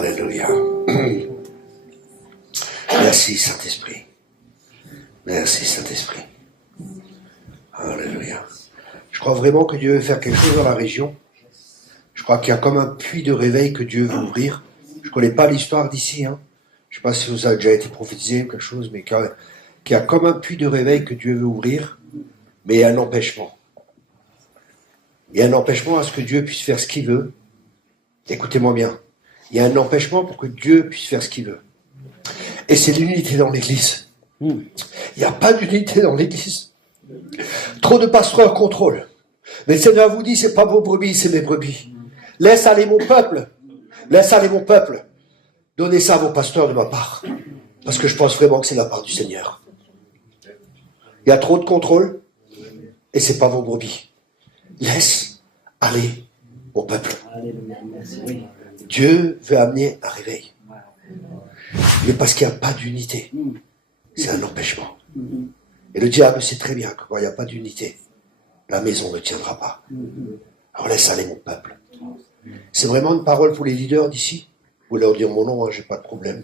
Alléluia. Merci Saint-Esprit. Merci Saint-Esprit. Alléluia. Je crois vraiment que Dieu veut faire quelque chose dans la région. Je crois qu'il y a comme un puits de réveil que Dieu veut ouvrir. Je ne connais pas l'histoire d'ici. Je ne sais pas si vous avez déjà été prophétisé ou quelque chose, mais qu'il y a comme un puits de réveil que Dieu veut ouvrir, mais il y a un empêchement. Il y a un empêchement à ce que Dieu puisse faire ce qu'il veut. Écoutez-moi bien. Il y a un empêchement pour que Dieu puisse faire ce qu'il veut. Et c'est l'unité dans l'Église. Il n'y a pas d'unité dans l'Église. Trop de pasteurs contrôlent. Mais le Seigneur vous dit, c'est pas vos brebis, c'est mes brebis. Laisse aller mon peuple. Laisse aller mon peuple. Donnez ça à vos pasteurs de ma part. Parce que je pense vraiment que c'est la part du Seigneur. Il y a trop de contrôle. Et c'est pas vos brebis. Laisse aller mon peuple. Dieu veut amener un réveil. Mais parce qu'il n'y a pas d'unité. C'est un empêchement. Et le diable sait très bien que quand il n'y a pas d'unité, la maison ne tiendra pas. Alors laisse aller mon peuple. C'est vraiment une parole pour les leaders d'ici. Vous pouvez leur dire mon nom, j'ai pas de problème.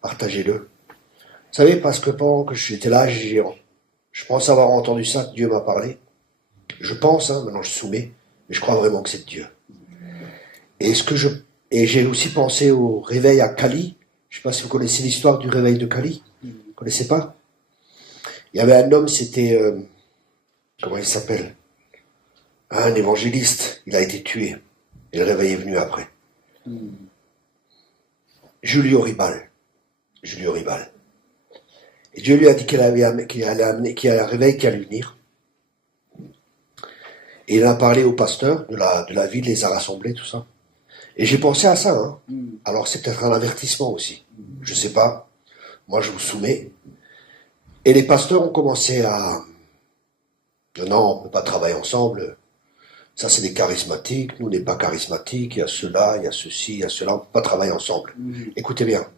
Partagez-le. Vous savez, parce que pendant que j'étais là, je pense avoir entendu ça, que Dieu m'a parlé. Je pense, maintenant je soumets, mais je crois vraiment que c'est Dieu. Et j'ai aussi pensé au réveil à Cali. Je ne sais pas si vous connaissez l'histoire du réveil de Cali. Vous ne connaissez pas? Il y avait un homme, c'était... comment il s'appelle? Un évangéliste. Il a été tué. Et le réveil est venu après. Julio Ribal. Et Dieu lui a dit qu'il allait un réveil qui allait venir. Et il a parlé aux pasteurs de la ville, les a rassemblés, tout ça. Et j'ai pensé à ça. Alors c'est peut-être un avertissement aussi. Je sais pas. Moi je vous soumets. Et les pasteurs ont commencé à... Non, on ne peut pas travailler ensemble. Ça c'est des charismatiques. Nous on n'est pas charismatiques. Il y a cela, il y a ceci, il y a cela. On ne peut pas travailler ensemble. Écoutez bien.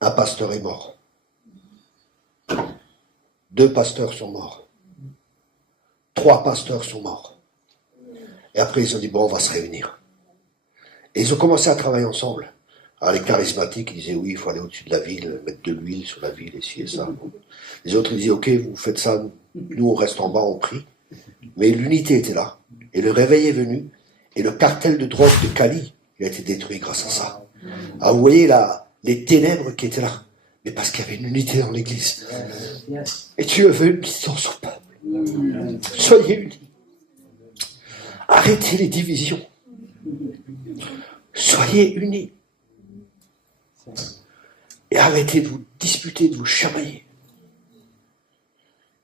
Un pasteur est mort. 2 pasteurs sont morts. 3 pasteurs sont morts. Et après ils ont dit, bon, on va se réunir. Et ils ont commencé à travailler ensemble. Alors les charismatiques, ils disaient, oui, il faut aller au-dessus de la ville, mettre de l'huile sur la ville, et ci et ça. Les autres, ils disaient, ok, vous faites ça, nous on reste en bas, on prie. Mais l'unité était là. Et le réveil est venu. Et le cartel de drogue de Cali, il a été détruit grâce à ça. Alors vous voyez là, les ténèbres qui étaient là. Mais parce qu'il y avait une unité dans l'église. Et Dieu veut une unité dans son peuple. Soyez unis. Arrêtez les divisions. Soyez unis. Et arrêtez de vous disputer, de vous chamailler.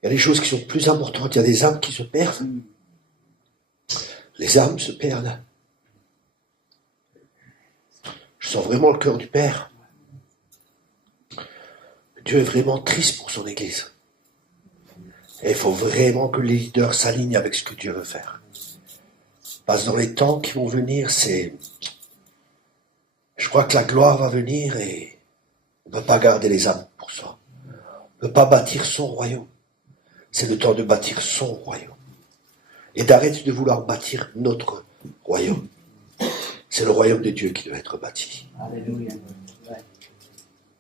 Il y a des choses qui sont plus importantes. Il y a des âmes qui se perdent. Les âmes se perdent. Je sens vraiment le cœur du Père. Dieu est vraiment triste pour son Église. Et il faut vraiment que les leaders s'alignent avec ce que Dieu veut faire. Parce que dans les temps qui vont venir, je crois que la gloire va venir et on ne peut pas garder les âmes pour soi. On ne peut pas bâtir son royaume. C'est le temps de bâtir son royaume. Et d'arrêter de vouloir bâtir notre royaume. C'est le royaume de Dieu qui doit être bâti. Alléluia.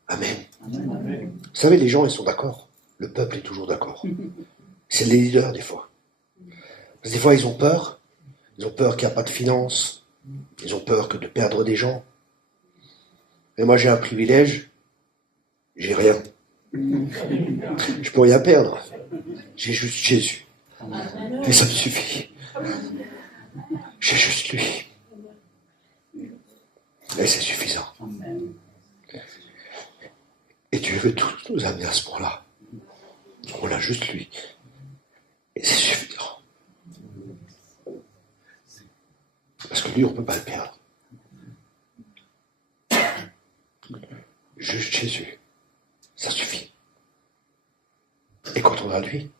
Amen. Amen. Vous savez, les gens, ils sont d'accord. Le peuple est toujours d'accord. C'est les leaders, des fois. Parce que des fois, ils ont peur. Ils ont peur qu'il n'y a pas de finances. Ils ont peur de perdre des gens. Mais moi, j'ai un privilège. J'ai rien. Je peux rien perdre. J'ai juste Jésus. Et ça me suffit. J'ai juste lui. Et c'est suffisant. Et Dieu veut tous nous amener à ce point-là. On a juste lui. Et c'est suffisant. Parce que lui, on ne peut pas le perdre. Juste Jésus. Ça suffit. Et quand on a lui,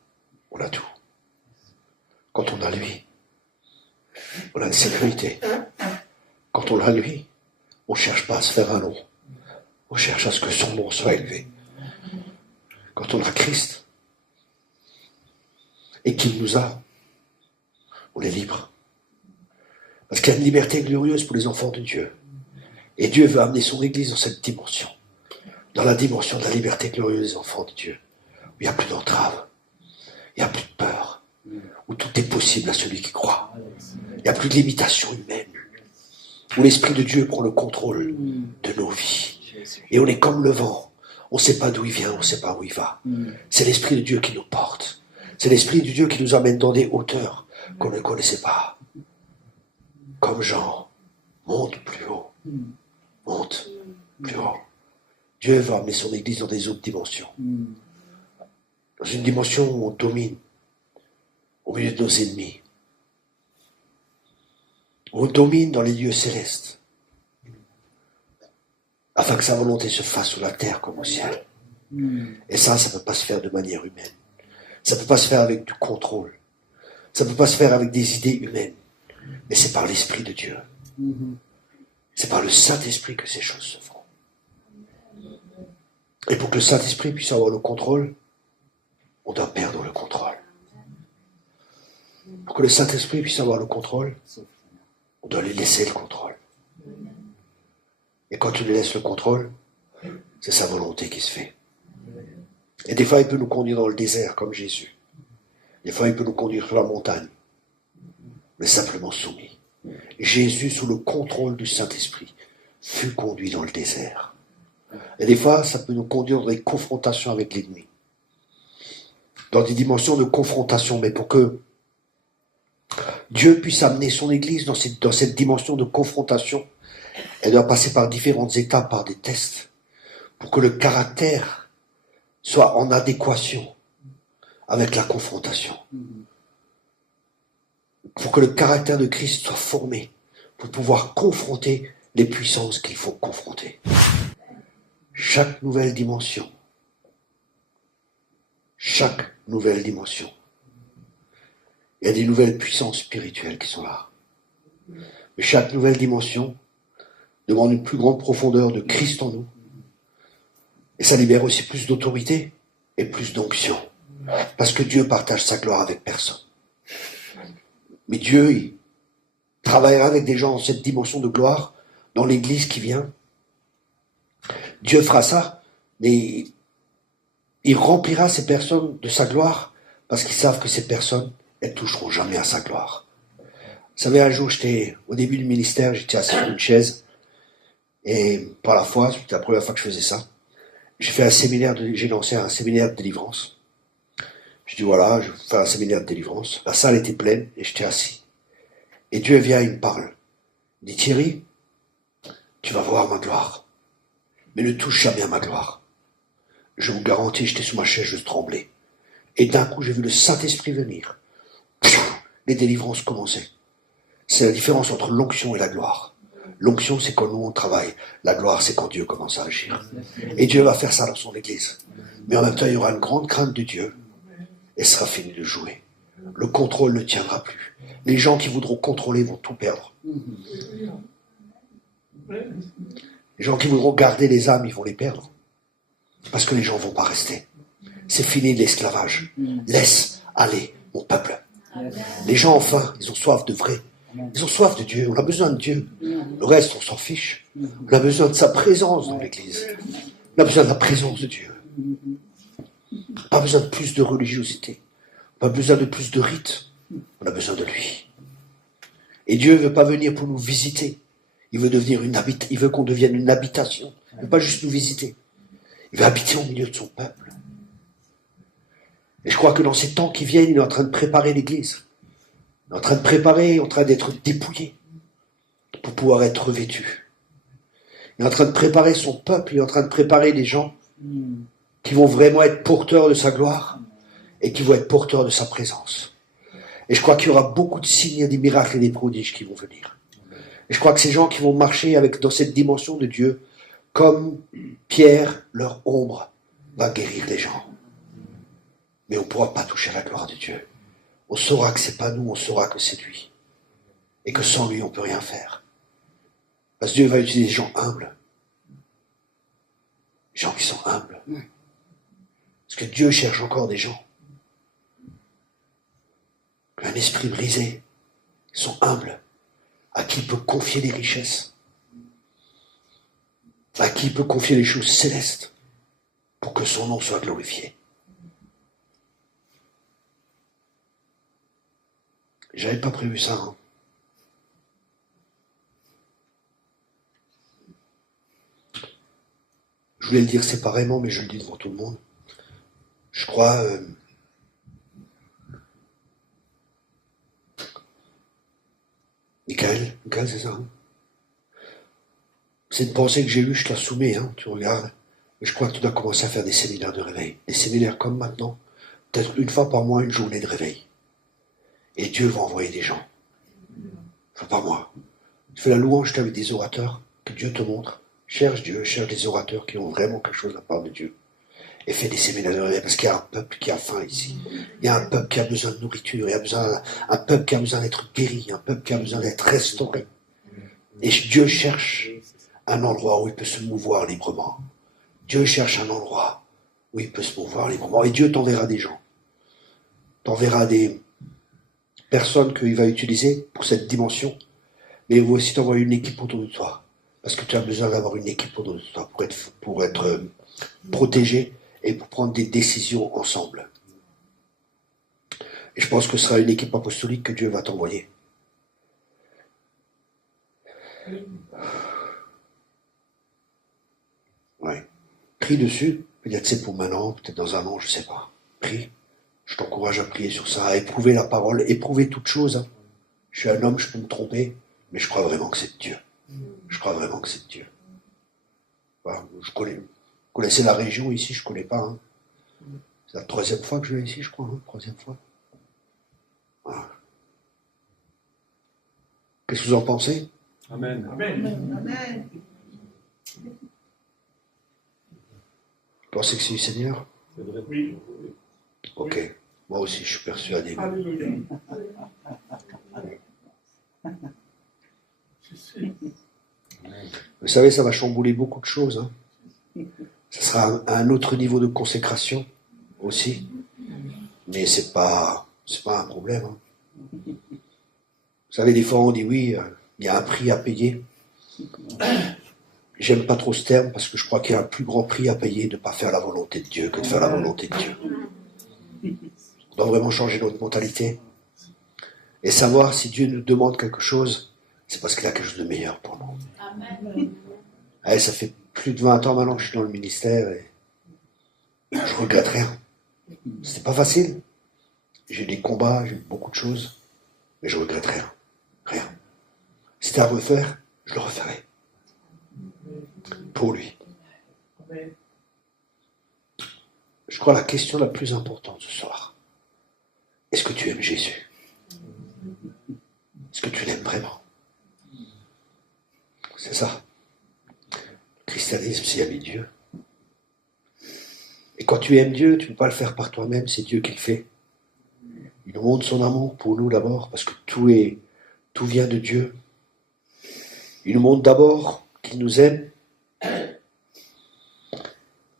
on a tout. Quand on a lui, on a une sécurité. Quand on a lui, on ne cherche pas à se faire un nom. On cherche à ce que son nom soit élevé. Quand on a Christ, et qu'il nous a, on est libre. Parce qu'il y a une liberté glorieuse pour les enfants de Dieu. Et Dieu veut amener son Église dans cette dimension. Dans la dimension de la liberté glorieuse des enfants de Dieu. Où il n'y a plus d'entrave. Il n'y a plus de peur. Où tout est possible à celui qui croit. Il n'y a plus de limitation humaine. Où l'Esprit de Dieu prend le contrôle de nos vies. Et on est comme le vent. On ne sait pas d'où il vient, on ne sait pas où il va. C'est l'Esprit de Dieu qui nous porte. C'est l'Esprit de Dieu qui nous amène dans des hauteurs qu'on ne connaissait pas. Comme Jean, monte plus haut. Monte plus haut. Dieu va amener son Église dans des autres dimensions. Dans une dimension où on domine au milieu de nos ennemis. Où on domine dans les lieux célestes. Afin que sa volonté se fasse sur la terre comme au ciel. Et ça ne peut pas se faire de manière humaine. Ça ne peut pas se faire avec du contrôle. Ça ne peut pas se faire avec des idées humaines. Mais c'est par l'Esprit de Dieu. C'est par le Saint-Esprit que ces choses se font. Et pour que le Saint-Esprit puisse avoir le contrôle, on doit perdre le contrôle. Pour que le Saint-Esprit puisse avoir le contrôle, on doit lui laisser le contrôle. Et quand tu lui laisses le contrôle, c'est sa volonté qui se fait. Et des fois, il peut nous conduire dans le désert, comme Jésus. Des fois, il peut nous conduire sur la montagne, mais simplement soumis. Jésus, sous le contrôle du Saint-Esprit, fut conduit dans le désert. Et des fois, ça peut nous conduire dans des confrontations avec l'ennemi. Dans des dimensions de confrontation, mais pour que Dieu puisse amener son Église dans cette dimension de confrontation, elle doit passer par différentes étapes, par des tests, pour que le caractère soit en adéquation avec la confrontation. Pour que le caractère de Christ soit formé, pour pouvoir confronter les puissances qu'il faut confronter. Chaque nouvelle dimension, il y a des nouvelles puissances spirituelles qui sont là. Mais chaque nouvelle dimension demande une plus grande profondeur de Christ en nous. Et ça libère aussi plus d'autorité et plus d'onction. Parce que Dieu partage sa gloire avec personne. Mais Dieu, il travaillera avec des gens dans cette dimension de gloire, dans l'Église qui vient. Dieu fera ça, mais il remplira ces personnes de sa gloire, parce qu'ils savent que ces personnes, elles toucheront jamais à sa gloire. Vous savez, un jour, au début du ministère, j'étais assis sur une chaise, et par la foi, c'était la première fois que je faisais ça, j'ai lancé un séminaire de délivrance. Je dis voilà, je vais faire un séminaire de délivrance. La salle était pleine, et j'étais assis. Et Dieu vient, il me parle. Il dit, Thierry, tu vas voir ma gloire. Mais ne touche jamais à ma gloire. Je vous garantis, j'étais sous ma chaise, je tremblais. Et d'un coup, j'ai vu le Saint-Esprit venir. Les délivrances commençaient. C'est la différence entre l'onction et la gloire. L'onction, c'est quand nous, on travaille. La gloire, c'est quand Dieu commence à agir. Et Dieu va faire ça dans son Église. Mais en même temps, il y aura une grande crainte de Dieu. Et ce sera fini de jouer. Le contrôle ne tiendra plus. Les gens qui voudront contrôler vont tout perdre. Les gens qui voudront garder les âmes, ils vont les perdre. Parce que les gens ne vont pas rester. C'est fini l'esclavage. Laisse aller mon peuple. Les gens, enfin, ils ont soif de vrai. Ils ont soif de Dieu. On a besoin de Dieu. Le reste, on s'en fiche. On a besoin de sa présence dans l'Église. On a besoin de la présence de Dieu. Pas besoin de plus de religiosité. Pas besoin de plus de rites. On a besoin de lui. Et Dieu ne veut pas venir pour nous visiter. Il veut qu'on devienne une habitation. Il ne veut pas juste nous visiter. Il veut habiter au milieu de son peuple. Et je crois que dans ces temps qui viennent, il est en train de préparer l'Église. Il est en train d'être dépouillé pour pouvoir être revêtu. Il est en train de préparer son peuple, il est en train de préparer des gens qui vont vraiment être porteurs de sa gloire et qui vont être porteurs de sa présence. Et je crois qu'il y aura beaucoup de signes, des miracles et des prodiges qui vont venir. Et je crois que ces gens qui vont marcher dans cette dimension de Dieu, comme Pierre, leur ombre va guérir les gens. Mais on ne pourra pas toucher à la gloire de Dieu. On saura que c'est pas nous, on saura que c'est lui. Et que sans lui, on ne peut rien faire. Parce que Dieu va utiliser des gens humbles. Des gens qui sont humbles. Parce que Dieu cherche encore des gens. Un esprit brisé. Ils sont humbles. À qui il peut confier des richesses. à qui il peut confier les choses célestes pour que son nom soit glorifié. J'avais pas prévu ça. Hein. Je voulais le dire séparément, mais je le dis devant tout le monde. Je crois... Michael, c'est ça. Hein, c'est une pensée que j'ai eue, je te la soumets, hein, tu regardes. Mais je crois que tu dois commencer à faire des séminaires de réveil. Des séminaires comme maintenant. Peut-être une fois par mois, une journée de réveil. Et Dieu va envoyer des gens. Enfin, pas moi. Tu fais la louange avec des orateurs que Dieu te montre. Cherche Dieu, cherche des orateurs qui ont vraiment quelque chose de la part de Dieu. Et fais des séminaires de réveil, parce qu'il y a un peuple qui a faim ici. Il y a un peuple qui a besoin de nourriture, il y a besoin, un peuple qui a besoin d'être guéri, un peuple qui a besoin d'être restauré. Et Dieu cherche un endroit où il peut se mouvoir librement. Dieu cherche un endroit où il peut se mouvoir librement. Et Dieu t'enverra des gens. T'enverra des personnes qu'il va utiliser pour cette dimension. Mais il va aussi t'envoyer une équipe autour de toi. Parce que tu as besoin d'avoir une équipe autour de toi pour être protégé et pour prendre des décisions ensemble. Et je pense que ce sera une équipe apostolique que Dieu va t'envoyer. Ouais. Prie dessus. Peut-être c'est pour maintenant, peut-être dans un an, je ne sais pas. Prie. Je t'encourage à prier sur ça, à éprouver la parole, éprouver toute chose. Hein. Je suis un homme, je peux me tromper, mais je crois vraiment que c'est de Dieu. Je crois vraiment que c'est de Dieu. Voilà, connaissez la région ici, je ne connais pas. Hein. C'est la 3e fois que je viens ici, je crois. Hein, 3e fois. Voilà. Qu'est-ce que vous en pensez? Amen. Amen. Amen. Vous pensez que c'est du Seigneur? C'est vrai. Oui. Ok. Moi aussi, je suis persuadé. Alléluia. Vous savez, ça va chambouler beaucoup de choses. Hein. Ça sera un autre niveau de consécration aussi. Mais c'est pas un problème. Hein. Vous savez, des fois on dit oui, il y a un prix à payer. J'aime pas trop ce terme parce que je crois qu'il y a un plus grand prix à payer de ne pas faire la volonté de Dieu que de faire la volonté de Dieu. On doit vraiment changer notre mentalité et savoir si Dieu nous demande quelque chose, c'est parce qu'il a quelque chose de meilleur pour nous. Amen. Allez, ça fait plus de 20 ans maintenant que je suis dans le ministère et je regrette rien. C'était pas facile. J'ai eu des combats, j'ai eu beaucoup de choses, mais je regrette rien. Rien. Si c'était à refaire, je le referais. Pour lui. Je crois la question la plus importante ce soir. Est-ce que tu aimes Jésus? Est-ce que tu l'aimes vraiment? C'est ça. Le christianisme, c'est aimer Dieu. Et quand tu aimes Dieu, tu ne peux pas le faire par toi-même, c'est Dieu qui le fait. Il nous montre son amour pour nous d'abord, parce que tout vient de Dieu. Il nous montre d'abord qu'il nous aime.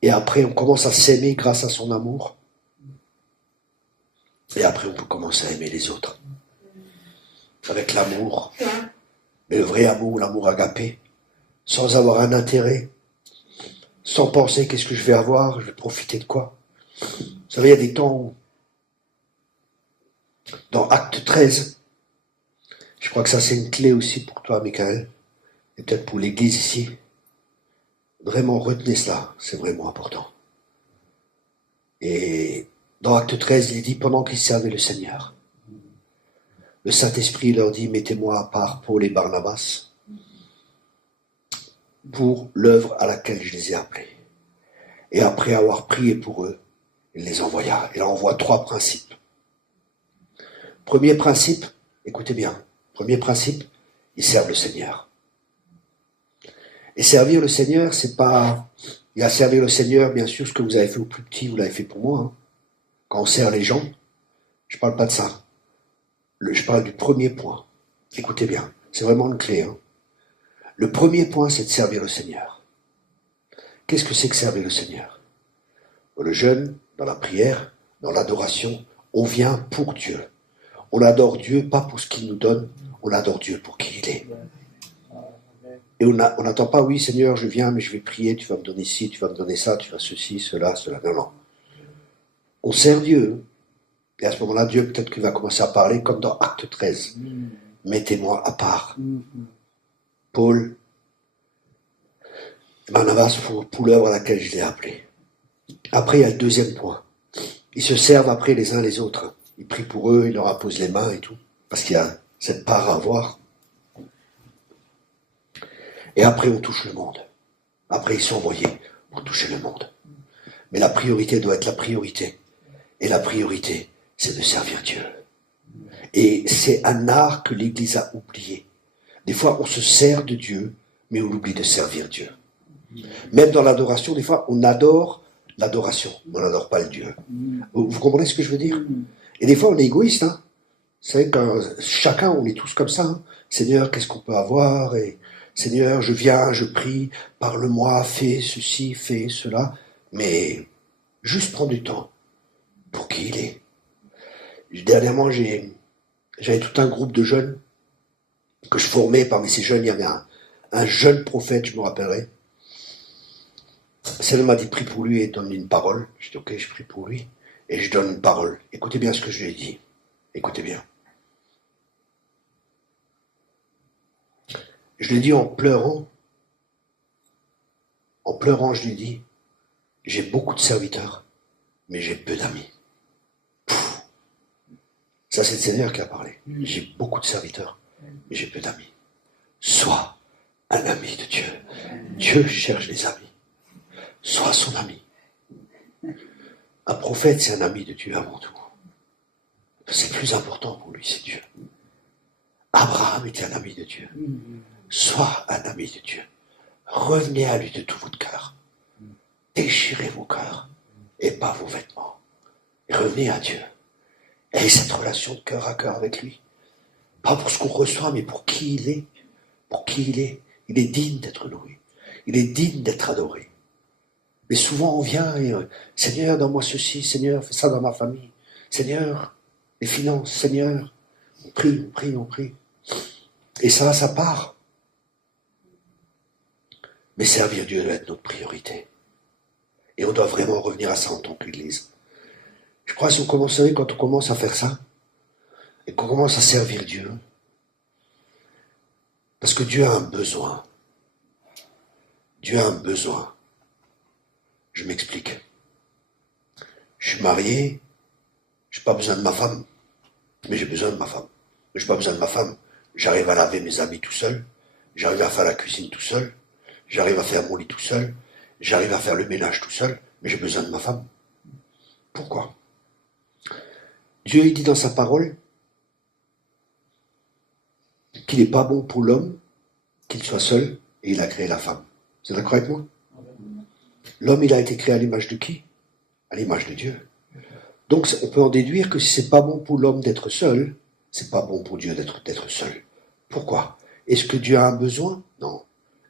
Et après, on commence à s'aimer grâce à son amour. Et après, on peut commencer à aimer les autres. Avec l'amour. Mais le vrai amour, l'amour agapé. Sans avoir un intérêt. Sans penser qu'est-ce que je vais avoir, je vais profiter de quoi. Vous savez, il y a des temps où, dans Acte 13, je crois que ça c'est une clé aussi pour toi, Michael, et peut-être pour l'église ici. Vraiment, retenez cela, c'est vraiment important. Et dans Acte 13, il dit, pendant qu'ils servaient le Seigneur, le Saint-Esprit leur dit, mettez-moi à part Paul et Barnabas pour l'œuvre à laquelle je les ai appelés. Et après avoir prié pour eux, il les envoya. Et là, on voit 3 principes. Premier principe, écoutez bien, premier principe, ils servent le Seigneur. Et servir le Seigneur, c'est pas... Il y a servir le Seigneur, bien sûr, ce que vous avez fait au plus petit, vous l'avez fait pour moi. Hein. Quand on sert les gens, je parle pas de ça. Je parle du premier point. Écoutez bien, c'est vraiment une clé. Hein. Le premier point, c'est de servir le Seigneur. Qu'est-ce que c'est que servir le Seigneur? Dans le jeûne, dans la prière, dans l'adoration, on vient pour Dieu. On adore Dieu pas pour ce qu'il nous donne, on adore Dieu pour qui il est. Et on n'attend pas, oui Seigneur, je viens, mais je vais prier, tu vas me donner ci, tu vas me donner ça, tu vas ceci, cela, cela. Non, non. On sert Dieu. Et à ce moment-là, Dieu peut-être qu'il va commencer à parler comme dans Acte 13. Mettez-moi à part. Paul, Barnabas pour l'œuvre à laquelle je l'ai appelé. Après, il y a le deuxième point. Ils se servent après les uns les autres. Ils prient pour eux, ils leur imposent les mains et tout. Parce qu'il y a cette part à avoir. Et après, on touche le monde. Après, ils sont envoyés pour toucher le monde. Mais la priorité doit être la priorité. Et la priorité, c'est de servir Dieu. Et c'est un art que l'Église a oublié. Des fois, on se sert de Dieu, mais on oublie de servir Dieu. Même dans l'adoration, des fois, on adore l'adoration, mais on n'adore pas le Dieu. Vous comprenez ce que je veux dire? Et des fois, on est égoïste. Hein. Vous savez, quand chacun, on est tous comme ça. Hein. Seigneur, qu'est-ce qu'on peut avoir? Et Seigneur, je viens, je prie, parle-moi, fais ceci, fais cela. Mais juste prendre du temps pour qui il est. Dernièrement, j'avais tout un groupe de jeunes que je formais. Parmi ces jeunes, il y avait un jeune prophète, je me rappellerai. Celle m'a dit, prie pour lui et donne une parole. Je dis, ok, je prie pour lui. Et je donne une parole. Écoutez bien ce que je lui ai dit. Écoutez bien. Je lui ai dit en pleurant. En pleurant, je lui ai dit, j'ai beaucoup de serviteurs, mais j'ai peu d'amis. Ça, c'est le Seigneur qui a parlé. J'ai beaucoup de serviteurs, mais j'ai peu d'amis. Sois un ami de Dieu. Dieu cherche les amis. Sois son ami. Un prophète, c'est un ami de Dieu avant tout. C'est plus important pour lui, c'est Dieu. Abraham était un ami de Dieu. Sois un ami de Dieu. Revenez à lui de tout votre cœur. Déchirez vos cœurs et pas vos vêtements. Et revenez à Dieu. Ayez cette relation de cœur à cœur avec lui. Pas pour ce qu'on reçoit, mais pour qui il est. Pour qui il est. Il est digne d'être loué. Il est digne d'être adoré. Mais souvent on vient et Seigneur, donne-moi ceci, Seigneur, fais ça dans ma famille. Seigneur, les finances, Seigneur. On prie, on prie, on prie. Et ça part. Mais servir Dieu doit être notre priorité. Et on doit vraiment revenir à ça en tant qu'Église. Je crois que si on commencerait, quand on commence à faire ça, et qu'on commence à servir Dieu, parce que Dieu a un besoin. Dieu a un besoin. Je m'explique. Je suis marié, je n'ai pas besoin de ma femme, mais j'ai besoin de ma femme. Mais je n'ai pas besoin de ma femme. J'arrive à laver mes habits tout seul, j'arrive à faire la cuisine tout seul, j'arrive à faire mon lit tout seul, j'arrive à faire le ménage tout seul, mais j'ai besoin de ma femme. Pourquoi? Dieu il dit dans sa parole qu'il n'est pas bon pour l'homme qu'il soit seul, et il a créé la femme. Vous êtes d'accord avec moi? L'homme, il a été créé à l'image de qui? À l'image de Dieu. Donc, on peut en déduire que si c'est pas bon pour l'homme d'être seul, c'est pas bon pour Dieu d'être seul. Pourquoi? Est-ce que Dieu a un besoin? Non.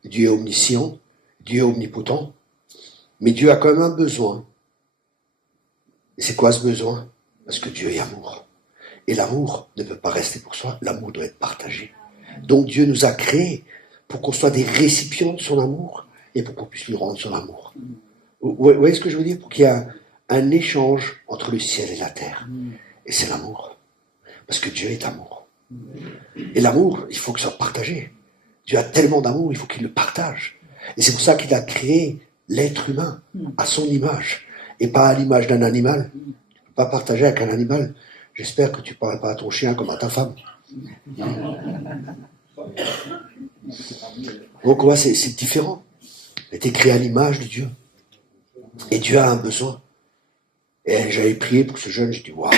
Dieu est omniscient, Dieu est omnipotent, mais Dieu a quand même un besoin. Et c'est quoi ce besoin? Parce que Dieu est amour. Et l'amour ne peut pas rester pour soi, l'amour doit être partagé. Donc Dieu nous a créés pour qu'on soit des récipients de son amour et pour qu'on puisse lui rendre son amour. Vous voyez ce que je veux dire? Pour qu'il y ait un échange entre le ciel et la terre. Et c'est l'amour. Parce que Dieu est amour. Et l'amour, il faut que ce soit partagé. Dieu a tellement d'amour, il faut qu'il le partage. Et c'est pour ça qu'il a créé l'être humain à son image et pas à l'image d'un animal. Tu ne peux pas partager avec un animal. J'espère que tu ne parles pas à ton chien comme à ta femme. Donc ouais, c'est différent. Il a été créé à l'image de Dieu. Et Dieu a un besoin. Et j'avais prié pour ce jeune, j'ai dit, waouh,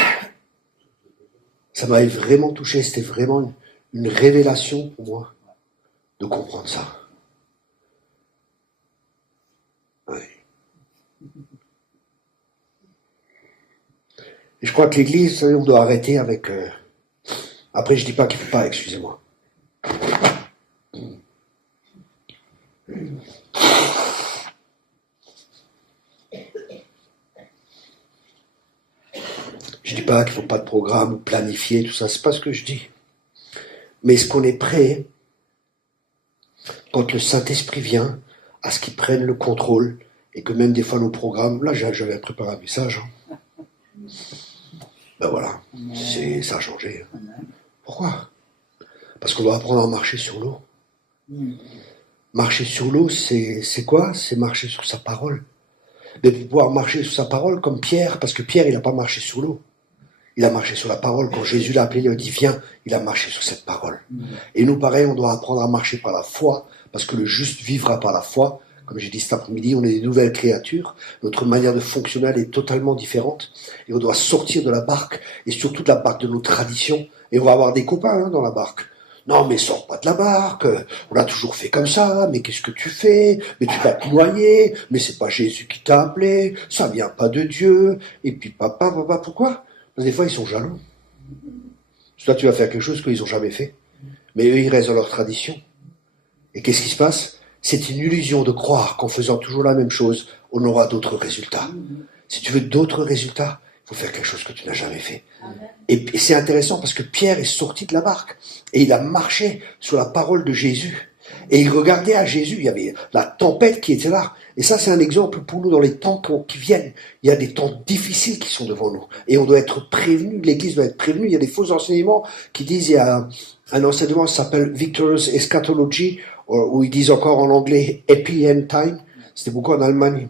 ça m'avait vraiment touché, c'était vraiment une révélation pour moi de comprendre ça. Ouais. Et je crois que l'Église, vous savez, on doit arrêter avec... Après, je dis pas qu'il ne faut pas, excusez-moi. Je dis pas qu'il ne faut pas de programme ou planifier, tout ça, c'est pas ce que je dis. Mais est-ce qu'on est prêt quand le Saint-Esprit vient, à ce qu'il prenne le contrôle, et que même des fois nos programmes, là j'avais préparé un message, hein. Ben voilà, ça a changé. Pourquoi? Parce qu'on doit apprendre à marcher sur l'eau. Marcher sur l'eau, c'est quoi? C'est marcher sur sa parole. Mais pour pouvoir marcher sur sa parole comme Pierre, parce que Pierre, il n'a pas marché sur l'eau. Il a marché sur la parole. Quand Jésus l'a appelé, il a dit viens, il a marché sur cette parole. Et nous, pareil, on doit apprendre à marcher par la foi, parce que le juste vivra par la foi. Comme j'ai dit cet après-midi, on est des nouvelles créatures. Notre manière de fonctionner elle est totalement différente. Et on doit sortir de la barque, et surtout de la barque de nos traditions. Et on va avoir des copains dans la barque. Non, mais sors pas de la barque, on a toujours fait comme ça, mais qu'est-ce que tu fais? Mais tu vas te noyer, mais c'est pas Jésus qui t'a appelé, ça vient pas de Dieu. Et puis papa, pourquoi? Parce que des fois, ils sont jaloux. Toi, tu vas faire quelque chose qu'ils n'ont jamais fait. Mais eux, ils restent dans leur tradition. Et qu'est-ce qui se passe? C'est une illusion de croire qu'en faisant toujours la même chose, on aura d'autres résultats. Si tu veux d'autres résultats, il faut faire quelque chose que tu n'as jamais fait. Et c'est intéressant parce que Pierre est sorti de la barque et il a marché sur la parole de Jésus. Et il regardait à Jésus, il y avait la tempête qui était là. Et ça, c'est un exemple pour nous dans les temps qui viennent. Il y a des temps difficiles qui sont devant nous. Et on doit être prévenu, l'Église doit être prévenue. Il y a des faux enseignements qui disent, il y a un enseignement qui s'appelle Victorious Eschatology, où ils disent encore en anglais Happy End Time. C'était beaucoup en Allemagne.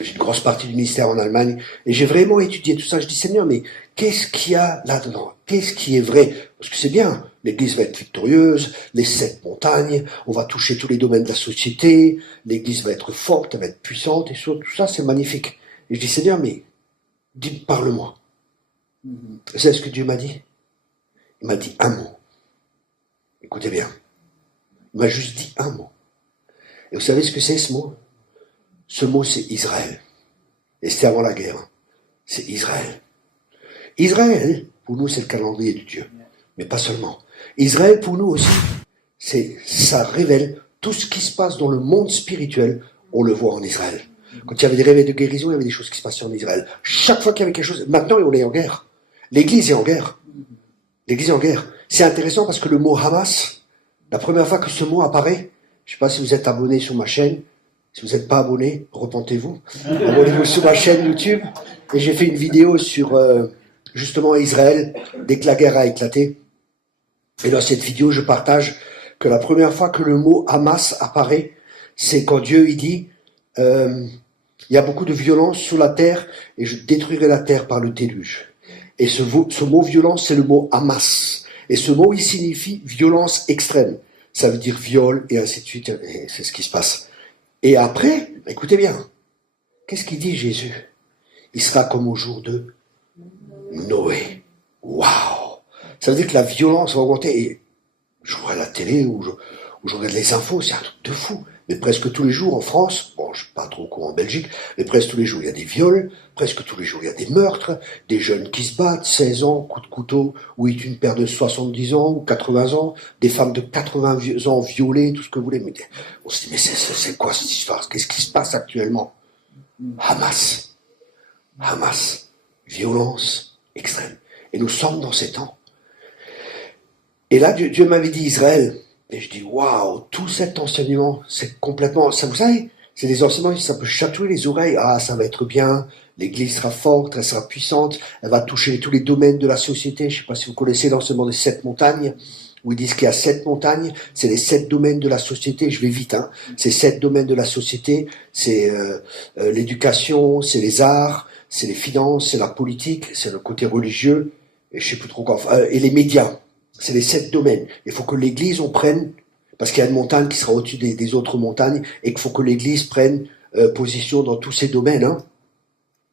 J'ai une grosse partie du ministère en Allemagne. Et j'ai vraiment étudié tout ça. Je dis, Seigneur, mais qu'est-ce qu'il y a là-dedans? Qu'est-ce qui est vrai? Parce que c'est bien. L'Église va être victorieuse, les 7 montagnes, on va toucher tous les domaines de la société, l'Église va être forte, elle va être puissante, et tout ça, c'est magnifique. Et je dis, Seigneur, mais parle-moi. Vous savez ce que Dieu m'a dit? Il m'a dit un mot. Écoutez bien. Il m'a juste dit un mot. Et vous savez ce que c'est ce mot? Ce mot, c'est Israël. Et c'était avant la guerre. Hein. C'est Israël. Israël, pour nous, c'est le calendrier de Dieu. Mais pas seulement. Israël, pour nous aussi, ça révèle tout ce qui se passe dans le monde spirituel, on le voit en Israël. Quand il y avait des réveils de guérison, il y avait des choses qui se passaient en Israël. Chaque fois qu'il y avait quelque chose, maintenant on est en guerre. L'Église est en guerre. L'Église est en guerre. C'est intéressant parce que le mot Hamas, la première fois que ce mot apparaît, je ne sais pas si vous êtes abonné sur ma chaîne, si vous n'êtes pas abonné, repentez-vous. Abonnez-vous sur ma chaîne YouTube. Et j'ai fait une vidéo sur justement Israël, dès que la guerre a éclaté. Et dans cette vidéo, je partage que la première fois que le mot Hamas apparaît, c'est quand Dieu il dit il y a beaucoup de violence sur la terre et je détruirai la terre par le déluge. Et ce mot violence, c'est le mot Hamas. Et ce mot, il signifie violence extrême. Ça veut dire viol et ainsi de suite. Et c'est ce qui se passe. Et après, écoutez bien, qu'est-ce qu'il dit Jésus? Il sera comme au jour de Noé. Waouh! Ça veut dire que la violence va augmenter. Et je vois la télé ou je regarde les infos, c'est un truc de fou. Mais presque tous les jours en France, bon, je suis pas trop au courant en Belgique, mais presque tous les jours il y a des viols, presque tous les jours il y a des meurtres, des jeunes qui se battent, 16 ans, coup de couteau, ou une père de 70 ans ou 80 ans, des femmes de 80 ans violées, tout ce que vous voulez. Mais on se dit, mais c'est quoi cette histoire? Qu'est-ce qui se passe actuellement? Hamas. Hamas. Violence extrême. Et nous sommes dans ces temps. Et là, Dieu m'avait dit Israël. Et je dis, waouh, tout cet enseignement, c'est complètement, ça vous savez, c'est des enseignements, ça peut chatouiller les oreilles. Ah, ça va être bien, l'Église sera forte, elle sera puissante, elle va toucher tous les domaines de la société. Je sais pas si vous connaissez l'enseignement des 7 montagnes, où ils disent qu'il y a 7 montagnes, c'est les 7 domaines de la société, je vais vite, hein. C'est 7 domaines de la société, c'est l'éducation, c'est les arts, c'est les finances, c'est la politique, c'est le côté religieux, et je sais plus trop quoi, et les médias. C'est les 7 domaines. Il faut que l'Église en prenne, parce qu'il y a une montagne qui sera au-dessus des autres montagnes, et qu'il faut que l'Église prenne position dans tous ces domaines. Hein.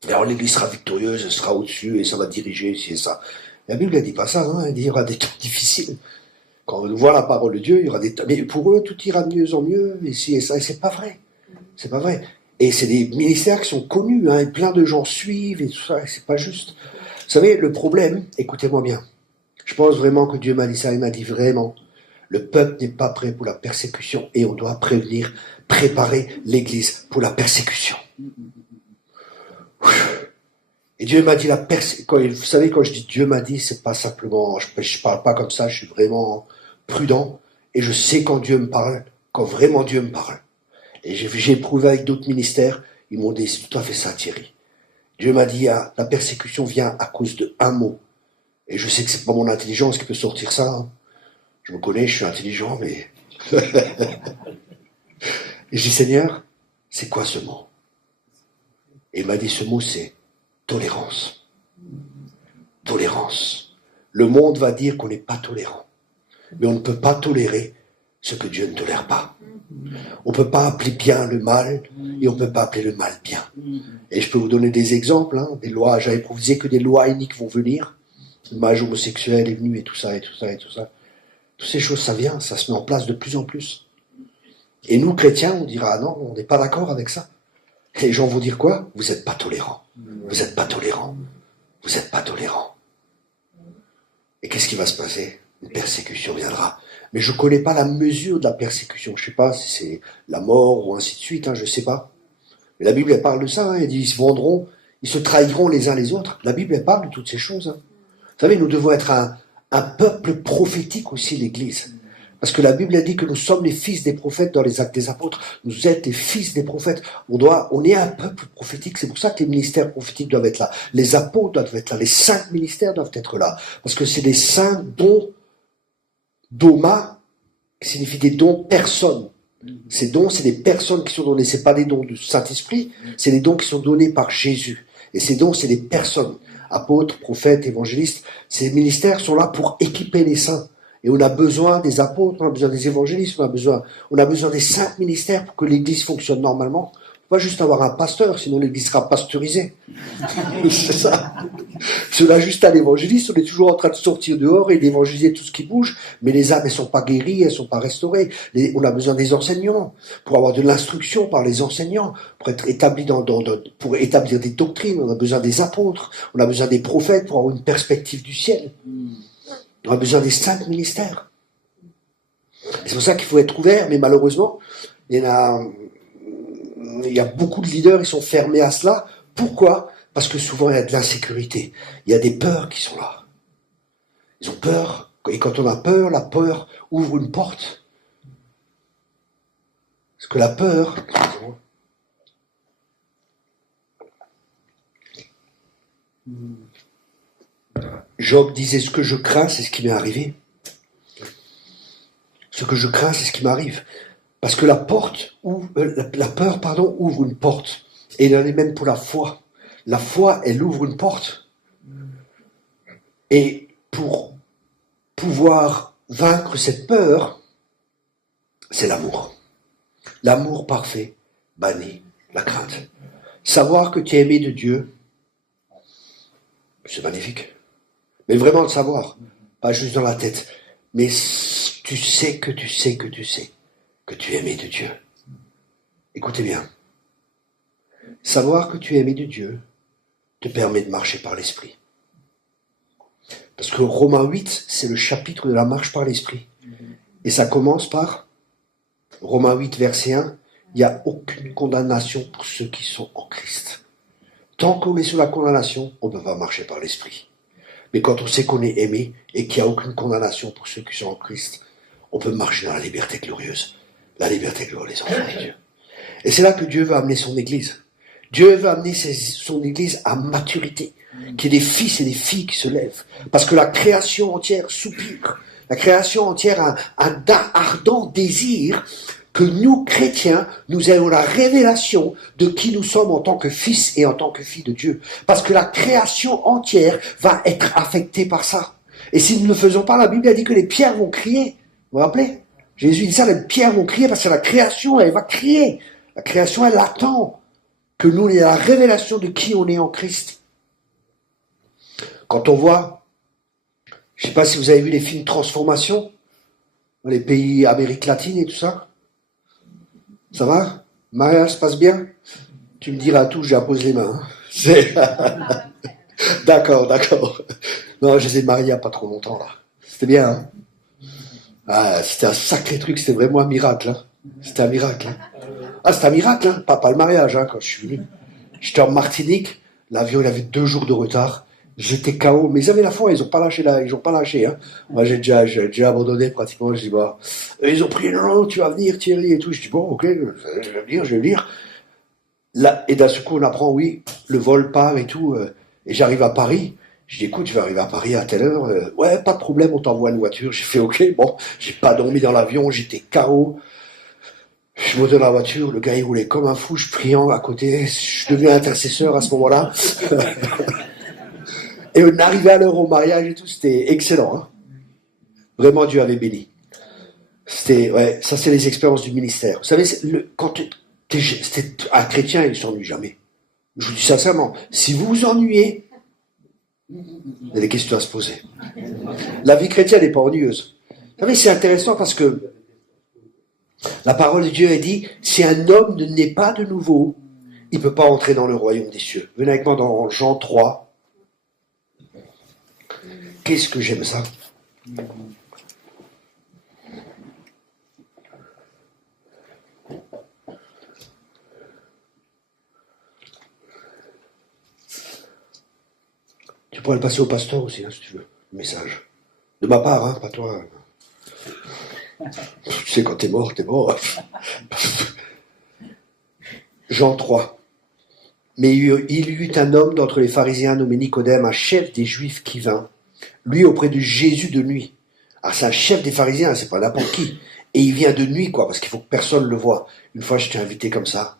Alors l'Église sera victorieuse, elle sera au-dessus, et ça va diriger ici et ça. La Bible ne dit pas ça, hein. Elle dit qu'il y aura des temps difficiles. Quand on voit la parole de Dieu, il y aura des temps... Mais pour eux, tout ira de mieux en mieux, ici et ça, et c'est pas vrai. C'est pas vrai. Et c'est des ministères qui sont connus, hein, et plein de gens suivent, et tout ça, et c'est pas juste. Vous savez, le problème, écoutez-moi bien, je pense vraiment que Dieu m'a dit ça, il m'a dit vraiment, le peuple n'est pas prêt pour la persécution et on doit préparer l'Église pour la persécution. Et Dieu m'a dit vous savez, quand je dis Dieu m'a dit, c'est pas simplement, je parle pas comme ça, je suis vraiment prudent et je sais quand Dieu me parle quand vraiment Dieu me parle. Et j'ai éprouvé avec d'autres ministères, ils m'ont dit, c'est tout à fait ça, Thierry. Dieu m'a dit, ah, la persécution vient à cause de un mot. Et je sais que c'est pas mon intelligence qui peut sortir ça. Hein. Je me connais, je suis intelligent, mais... Et je dis, Seigneur, c'est quoi ce mot? Et il m'a dit, ce mot, c'est tolérance. Tolérance. Le monde va dire qu'on n'est pas tolérant. Mais on ne peut pas tolérer ce que Dieu ne tolère pas. On ne peut pas appeler bien le mal et on ne peut pas appeler le mal bien. Et je peux vous donner des exemples, hein, des lois. J'avais provisé que des lois iniques vont venir. Le mariage homosexuel est venu et tout ça, et tout ça, et tout ça. Toutes ces choses, ça vient, ça se met en place de plus en plus. Et nous, chrétiens, on dira, ah non, on n'est pas d'accord avec ça. Et les gens vont dire quoi? Vous n'êtes pas tolérants. Vous n'êtes pas tolérants. Vous n'êtes pas tolérants. Et qu'est-ce qui va se passer? Une persécution viendra. Mais je ne connais pas la mesure de la persécution. Je ne sais pas si c'est la mort ou ainsi de suite, hein, je ne sais pas. Mais la Bible, elle parle de ça. Hein, elle dit, ils se vendront, ils se trahiront les uns les autres. La Bible, elle parle de toutes ces choses. Hein. Vous savez, nous devons être un peuple prophétique aussi, l'Église. Parce que la Bible a dit que nous sommes les fils des prophètes dans les actes des apôtres. Nous êtes les fils des prophètes. On est un peuple prophétique. C'est pour ça que les ministères prophétiques doivent être là. Les apôtres doivent être là. Les 5 ministères doivent être là. Parce que c'est des 5 dons, doma, qui signifie des dons personnes. Ces dons, c'est des personnes qui sont données. C'est pas des dons du Saint-Esprit. C'est des dons qui sont donnés par Jésus. Et ces dons, c'est des personnes. Apôtres, prophètes, évangélistes. Ces ministères sont là pour équiper les saints. Et on a besoin des apôtres, on a besoin des évangélistes, on a besoin des 5 ministères pour que l'Église fonctionne normalement. On ne peut pas juste avoir un pasteur, sinon l'Église sera pasteurisée. C'est ça. Si on a juste un évangéliste, on est toujours en train de sortir dehors et d'évangéliser tout ce qui bouge, mais les âmes, elles ne sont pas guéries, elles ne sont pas restaurées. On a besoin des enseignants, pour avoir de l'instruction par les enseignants, pour être établis pour établir des doctrines. On a besoin des apôtres, on a besoin des prophètes pour avoir une perspective du ciel. On a besoin des 5 ministères. C'est pour ça qu'il faut être ouvert, mais malheureusement, il y a beaucoup de leaders, ils sont fermés à cela. Pourquoi? Parce que souvent, il y a de l'insécurité. Il y a des peurs qui sont là. Ils ont peur. Et quand on a peur, la peur ouvre une porte. Parce que la peur... Job disait, ce que je crains, c'est ce qui m'est arrivé. Ce que je crains, c'est ce qui m'arrive. Parce que la peur, ouvre une porte. Et il en est même pour la foi. La foi, elle ouvre une porte. Et pour pouvoir vaincre cette peur, c'est l'amour. L'amour parfait bannit la crainte. Savoir que tu es aimé de Dieu, c'est magnifique. Mais vraiment le savoir, pas juste dans la tête. Mais tu sais que tu es aimé de Dieu. Écoutez bien. Savoir que tu es aimé de Dieu te permet de marcher par l'Esprit. Parce que Romains 8, c'est le chapitre de la marche par l'Esprit. Et ça commence par Romains 8, verset 1. Il n'y a aucune condamnation pour ceux qui sont en Christ. Tant qu'on est sous la condamnation, on ne peut pas marcher par l'Esprit. Mais quand on sait qu'on est aimé et qu'il n'y a aucune condamnation pour ceux qui sont en Christ, on peut marcher dans la liberté glorieuse. La liberté glorieuse des enfants de Dieu. Et c'est là que Dieu veut amener son Église. Dieu veut amener son Église à maturité. Qu'il y ait des fils et des filles qui se lèvent. Parce que la création entière soupire. La création entière a un ardent désir que nous, chrétiens, nous ayons la révélation de qui nous sommes en tant que fils et en tant que filles de Dieu. Parce que la création entière va être affectée par ça. Et si nous ne le faisons pas, la Bible a dit que les pierres vont crier. Vous vous rappelez? Jésus dit ça, les pierres vont crier parce que la création, elle va crier. La création, elle attend que nous ayons la révélation de qui on est en Christ. Quand on voit, je ne sais pas si vous avez vu les films Transformation, dans les pays Amérique latine et tout ça. Ça va? Le mariage se passe bien? Tu me diras tout, j'appose les mains. D'accord. Non, je les ai mariés il n'y a pas trop longtemps, là. C'était bien, hein? Ah, c'était un sacré truc, c'était vraiment un miracle, hein? C'était un miracle, hein? Ah, c'était un miracle, hein? Pas le mariage, hein, quand je suis venu. J'étais en Martinique, l'avion, il avait 2 jours de retard, J'étais KO, mais ils avaient la foi, ils ont pas lâché ils ont pas lâché, hein. Moi, j'ai déjà abandonné pratiquement. Je dis, bah, ils ont pris, non, non, tu vas venir, Thierry, et tout. Je dis, bon, ok, je vais venir, je vais venir. Là, et d'un seul coup, on apprend, oui, le vol part et tout, et j'arrive à Paris. Je dis, écoute, je vais arriver à Paris à telle heure. Ouais, pas de problème, on t'envoie une voiture. J'ai fait, ok, bon, j'ai pas dormi dans l'avion, j'étais KO. Je monte dans la voiture, le gars il roulait comme un fou, je priant à côté, je deviens intercesseur à ce moment-là. Et on arrivait à l'heure au mariage et tout, c'était excellent, hein. Vraiment, Dieu avait béni. C'était, ouais, ça c'est les expériences du ministère. Vous savez, quand un chrétien, il ne s'ennuie jamais. Je vous dis sincèrement, si vous vous ennuyez, il y a des questions à se poser. La vie chrétienne n'est pas ennuyeuse. Vous savez, c'est intéressant parce que la parole de Dieu est dit, si un homme ne naît pas de nouveau, il ne peut pas entrer dans le royaume des cieux. Venez avec moi dans Jean 3. Qu'est-ce que j'aime ça? Tu pourrais le passer au pasteur aussi, hein, si tu veux, le message. De ma part, hein, pas toi. Tu sais, quand t'es mort, t'es mort. Jean 3. Mais il y eut un homme d'entre les pharisiens nommé Nicodème, un chef des Juifs qui vint, lui auprès de Jésus de nuit. Alors c'est un chef des pharisiens, c'est pas n'importe qui. Et il vient de nuit, quoi, parce qu'il faut que personne le voie. Une fois, j'étais invité comme ça,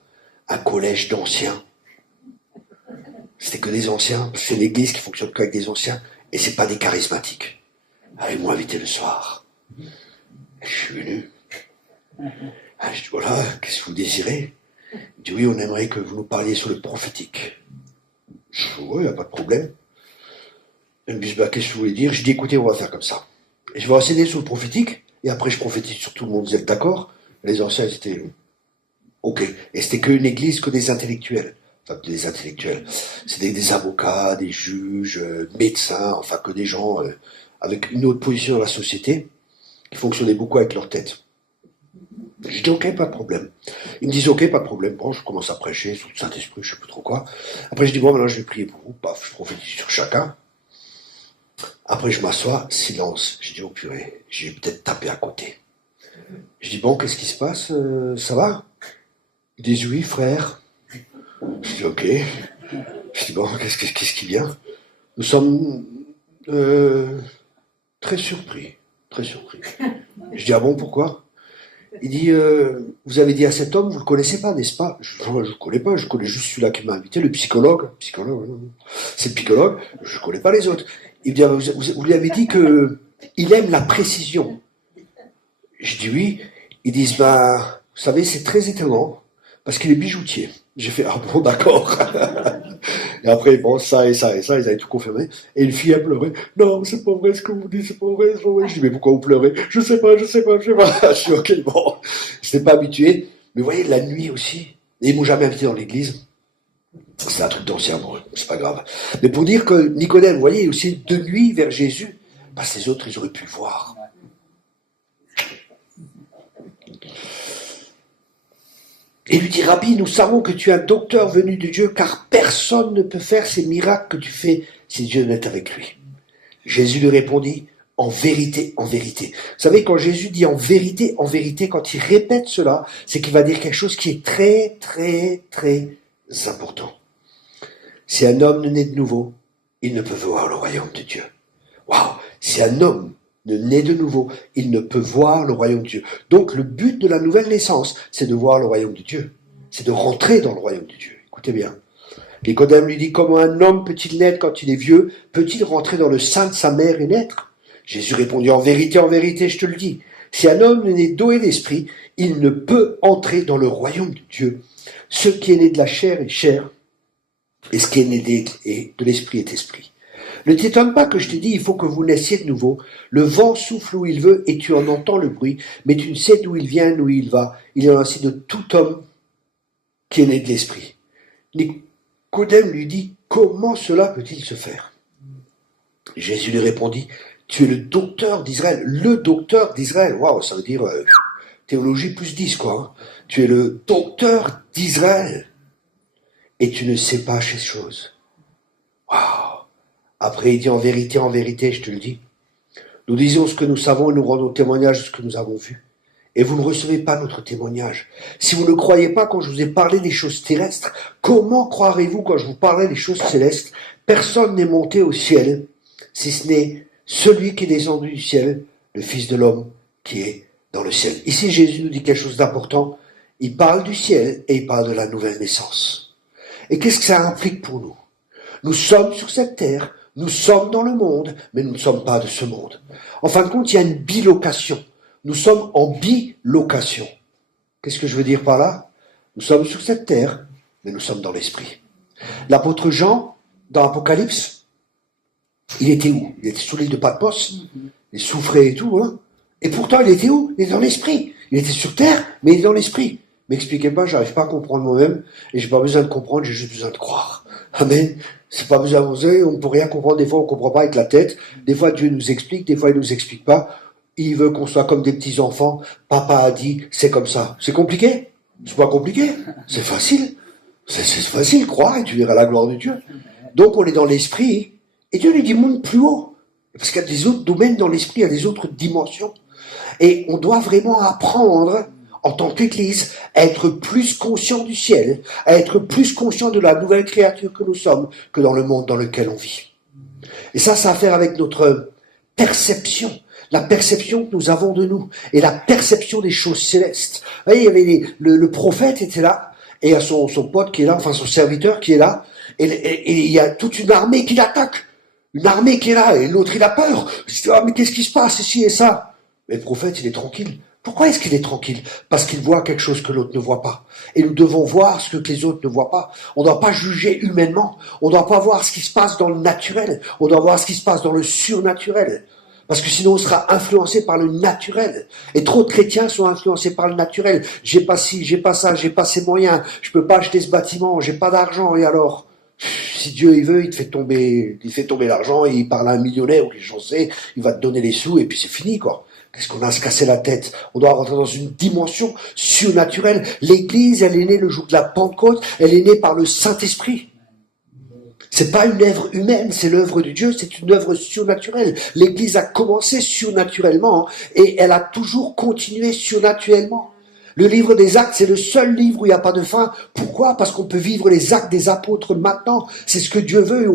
à un collège d'anciens. C'était que des anciens. C'est l'église qui fonctionne qu'avec des anciens. Et c'est pas des charismatiques. Alors ils m'ont invité le soir. Et je suis venu. Ah, je dis, voilà, qu'est-ce que vous désirez? Il dit, oui, on aimerait que vous nous parliez sur le prophétique. Je dis, oui, il n'y a pas de problème. Il me dit, bah, qu'est-ce que vous voulez dire? Je dis, écoutez, on va faire comme ça. Et je vais enseigner sur le prophétique, et après je prophétise sur tout le monde. Vous êtes d'accord? Les anciens, c'était ok. Et c'était qu'une église, que des intellectuels. Enfin, des intellectuels. C'était des avocats, des juges, médecins, enfin, que des gens avec une autre position dans la société, qui fonctionnaient beaucoup avec leur tête. Je dis ok, pas de problème. Ils me disent ok, pas de problème. Bon, je commence à prêcher sous le Saint-Esprit, je sais plus trop quoi. Après, je dis bon, maintenant je vais prier pour vous. Paf, je prophétise sur chacun. Après, je m'assois, silence. Je dis oh purée, j'ai peut-être tapé à côté. Je dis bon, qu'est-ce qui se passe? Ça va? Ils disent oui, frère. Je dis ok. Je dis bon, qu'est-ce qui vient? Nous sommes très surpris, très surpris. Je dis ah bon, pourquoi? Il dit, vous avez dit à cet homme, vous le connaissez pas, n'est-ce pas? Je ne connais pas, je connais juste celui-là qui m'a invité, le psychologue. C'est le psychologue, je ne connais pas les autres. Il me dit, vous lui avez dit que il aime la précision. Je dis oui. Ils disent, bah, vous savez, c'est très étonnant, parce qu'il est bijoutier. J'ai fait, ah bon, d'accord. Et après, bon, ça et ça et ça, ils avaient tout confirmé. Et une fille a pleuré. Non, c'est pas vrai ce que vous dites, c'est pas vrai, c'est pas vrai. Je dis, mais pourquoi vous pleurez? Je sais pas. Je suis ok, bon. Je n'étais pas habitué. Mais vous voyez, la nuit aussi. Et ils m'ont jamais invité dans l'église. C'est un truc d'ancien, bon, c'est pas grave. Mais pour dire que Nicodème, vous voyez, aussi de nuit vers Jésus, bah, ces autres, ils auraient pu le voir. Et lui dit, Rabbi, nous savons que tu es un docteur venu de Dieu, car personne ne peut faire ces miracles que tu fais si Dieu n'est avec lui. Jésus lui répondit, en vérité, en vérité. Vous savez, quand Jésus dit en vérité, quand il répète cela, c'est qu'il va dire quelque chose qui est très, très, très important. Si un homme ne naît de nouveau, il ne peut voir le royaume de Dieu. Waouh! Si un homme ne naît de nouveau, il ne peut voir le royaume de Dieu. Donc le but de la nouvelle naissance, c'est de voir le royaume de Dieu. C'est de rentrer dans le royaume de Dieu. Écoutez bien. Nicodème lui dit, comment un homme peut-il naître quand il est vieux? Peut-il rentrer dans le sein de sa mère et naître? Jésus répondit, en vérité, je te le dis. Si un homme n'est d'eau et d'esprit, il ne peut entrer dans le royaume de Dieu. Ce qui est né de la chair est chair, et ce qui est né de l'esprit est esprit. Ne t'étonne pas que je te dis, il faut que vous naissiez de nouveau. Le vent souffle où il veut et tu en entends le bruit, mais tu ne sais d'où il vient, d'où il va. Il est ainsi de tout homme qui est né de l'esprit. Nicodème lui dit, comment cela peut-il se faire? Jésus lui répondit, tu es le docteur d'Israël. Le docteur d'Israël. Waouh, ça veut dire théologie plus 10, quoi. Hein. Tu es le docteur d'Israël. Et tu ne sais pas ces choses. Waouh. Après, il dit en vérité, je te le dis. Nous disons ce que nous savons et nous rendons témoignage de ce que nous avons vu. Et vous ne recevez pas notre témoignage. Si vous ne croyez pas quand je vous ai parlé des choses terrestres, comment croirez-vous quand je vous parlais des choses célestes? Personne n'est monté au ciel, si ce n'est celui qui est descendu du ciel, le Fils de l'homme qui est dans le ciel. Ici, Jésus nous dit quelque chose d'important. Il parle du ciel et il parle de la nouvelle naissance. Et qu'est-ce que ça implique pour nous? Nous sommes sur cette terre, nous sommes dans le monde, mais nous ne sommes pas de ce monde. En fin de compte, il y a une bilocation. Nous sommes en bilocation. Qu'est-ce que je veux dire par là? Nous sommes sur cette terre, mais nous sommes dans l'esprit. L'apôtre Jean, dans l'Apocalypse, il était où? Il était sous l'île de Patmos, il souffrait et tout, hein. Et pourtant, il était où? Il était dans l'esprit. Il était sur terre, mais il est dans l'esprit. M'expliquez pas, j'arrive pas à comprendre moi-même, et j'ai pas besoin de comprendre, j'ai juste besoin de croire. Amen. C'est pas besoin de, on peut rien comprendre, des fois on comprend pas avec la tête, des fois Dieu nous explique, des fois il nous explique pas. Il veut qu'on soit comme des petits enfants. Papa a dit, c'est comme ça. C'est compliqué? C'est pas compliqué. C'est facile. C'est facile, croire et tu verras la gloire de Dieu. Donc on est dans l'esprit, et Dieu lui dit, monte plus haut. Parce qu'il y a des autres domaines dans l'esprit, il y a des autres dimensions. Et on doit vraiment apprendre, en tant qu'Église, à être plus conscient du ciel, à être plus conscient de la nouvelle créature que nous sommes, que dans le monde dans lequel on vit. Et ça a à faire avec notre perception. La perception que nous avons de nous et la perception des choses célestes. Vous voyez, il y avait le prophète était là et il y a son pote qui est là, enfin son serviteur qui est là et il y a toute une armée qui l'attaque. Une armée qui est là et l'autre il a peur. Il se dit, ah, mais qu'est-ce qui se passe ici et ça? Mais le prophète il est tranquille. Pourquoi est-ce qu'il est tranquille? Parce qu'il voit quelque chose que l'autre ne voit pas. Et nous devons voir ce que les autres ne voient pas. On ne doit pas juger humainement. On ne doit pas voir ce qui se passe dans le naturel. On doit voir ce qui se passe dans le surnaturel. Parce que sinon on sera influencé par le naturel. Et trop de chrétiens sont influencés par le naturel. J'ai pas ci, j'ai pas ça, j'ai pas ces moyens, je peux pas acheter ce bâtiment, j'ai pas d'argent, et alors? Si Dieu il veut, il fait tomber l'argent, et il parle à un millionnaire ou quelque chose, il va te donner les sous, et puis c'est fini, quoi. Qu'est-ce qu'on a à se casser la tête? On doit rentrer dans une dimension surnaturelle. L'Église, elle est née le jour de la Pentecôte, elle est née par le Saint-Esprit. C'est pas une œuvre humaine, c'est l'œuvre de Dieu, c'est une œuvre surnaturelle. L'Église a commencé surnaturellement et elle a toujours continué surnaturellement. Le livre des Actes, c'est le seul livre où il n'y a pas de fin. Pourquoi? Parce qu'on peut vivre les actes des apôtres maintenant. C'est ce que Dieu veut.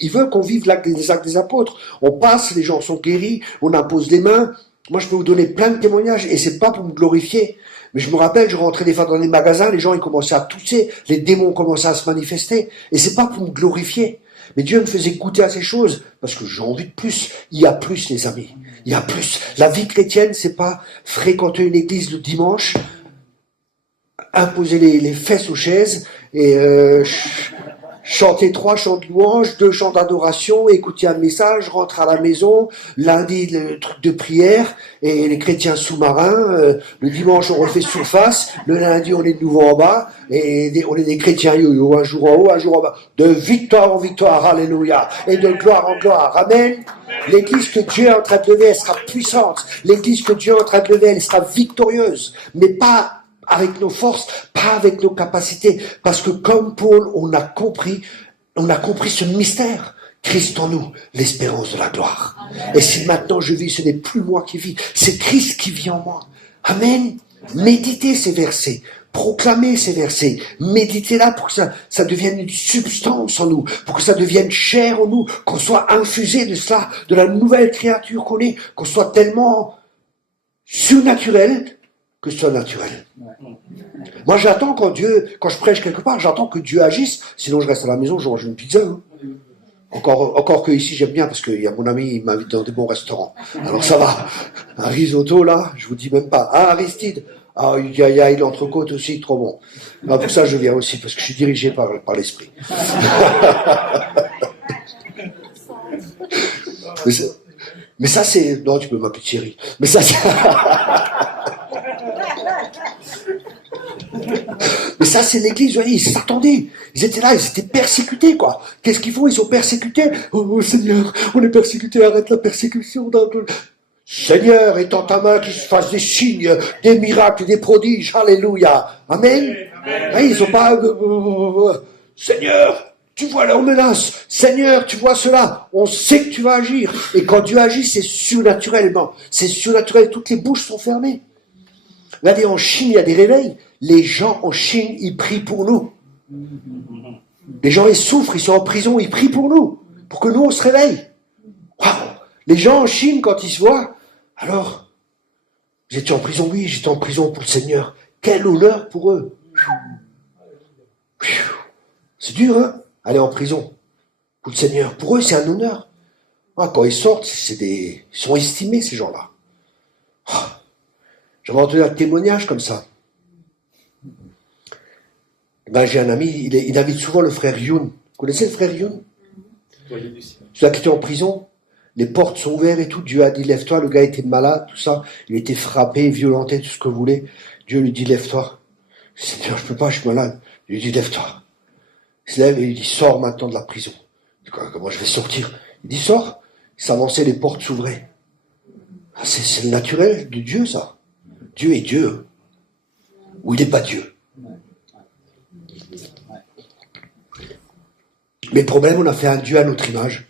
Il veut qu'on vive les actes des apôtres. On passe, les gens sont guéris, on impose les mains. Moi, je peux vous donner plein de témoignages et c'est pas pour me glorifier. Mais je me rappelle, je rentrais des fois dans les magasins, les gens ils commençaient à tousser, les démons commençaient à se manifester, et c'est pas pour me glorifier. Mais Dieu me faisait goûter à ces choses, parce que j'ai envie de plus. Il y a plus, les amis. Il y a plus. La vie chrétienne, c'est pas fréquenter une église le dimanche, imposer les fesses aux chaises, et chanter 3 chants de louange, 2 chants d'adoration, écouter un message, rentrer à la maison, lundi le truc de prière, et les chrétiens sous-marins, le dimanche on refait surface, le lundi on est de nouveau en bas, et on est des chrétiens yo-yo, un jour en haut, un jour en bas, de victoire en victoire, alléluia, et de gloire en gloire, amen. L'église que Dieu est en train de lever, elle sera puissante, l'église que Dieu est en train de lever, elle sera victorieuse, mais pas avec nos forces, pas avec nos capacités, parce que comme Paul, on a compris ce mystère. Christ en nous, l'espérance de la gloire. Et si maintenant je vis, ce n'est plus moi qui vis, c'est Christ qui vit en moi. Amen. Méditez ces versets, proclamez ces versets, méditez-là pour que ça devienne une substance en nous, pour que ça devienne chair en nous, qu'on soit infusé de cela, de la nouvelle créature qu'on est, qu'on soit tellement surnaturel que ce soit naturel. Moi, j'attends quand je prêche quelque part, j'attends que Dieu agisse, sinon je reste à la maison, je mange une pizza. Hein. Encore que ici, j'aime bien, parce qu'il y a mon ami, il m'invite dans des bons restaurants. Alors ça va. Un risotto, là, je vous dis même pas. Ah, Aristide. Ah, il y a l'entrecôte aussi, trop bon. Ah, pour ça, je viens aussi, parce que je suis dirigé par l'esprit. Mais ça, c'est... Non, tu peux m'appeler Thierry. Mais ça, c'est... Mais ça, c'est l'église, vous voyez, ils s'attendaient. Ils étaient là, ils étaient persécutés, quoi. Qu'est-ce qu'ils font? Ils sont persécutés. Oh, Seigneur, on est persécutés, arrête la persécution. Seigneur, étends ta main, qu'il se fasse des signes, des miracles, des prodiges. Alléluia. Amen. Amen. Ils sont pas... Seigneur, Tu vois leurs menaces. Seigneur, tu vois cela. On sait que tu vas agir. Et quand Dieu agit, c'est surnaturellement. C'est surnaturel. Toutes les bouches sont fermées. Regardez, en Chine, il y a des réveils. Les gens en Chine, ils prient pour nous. Les gens, ils souffrent, ils sont en prison, ils prient pour nous. Pour que nous, on se réveille. Waouh! Les gens en Chine, quand ils se voient, alors, j'étais en prison, oui, j'étais en prison pour le Seigneur. Quel honneur pour eux. C'est dur, hein? Aller en prison pour le Seigneur. Pour eux, c'est un honneur. Ah, quand ils sortent, ils sont estimés, ces gens-là. Ah, j'avais entendu un témoignage comme ça. Ben, j'ai un ami, il invite souvent le frère Youn. Vous connaissez le frère Youn? Celui-là qui était en prison. Les portes sont ouvertes et tout. Dieu a dit, lève-toi. Le gars était malade, tout ça. Il était frappé, violenté, tout ce que vous voulez. Dieu lui dit, lève-toi. Seigneur, je peux pas, je suis malade. Il lui dit, lève-toi. Il se lève et il dit, sors maintenant de la prison. Comment je vais sortir? Il dit, sors. Il s'avançait, les portes s'ouvraient. Ah, c'est le naturel de Dieu, ça. Dieu est Dieu. Ou il n'est pas Dieu. Mais le problème, on a fait un Dieu à notre image.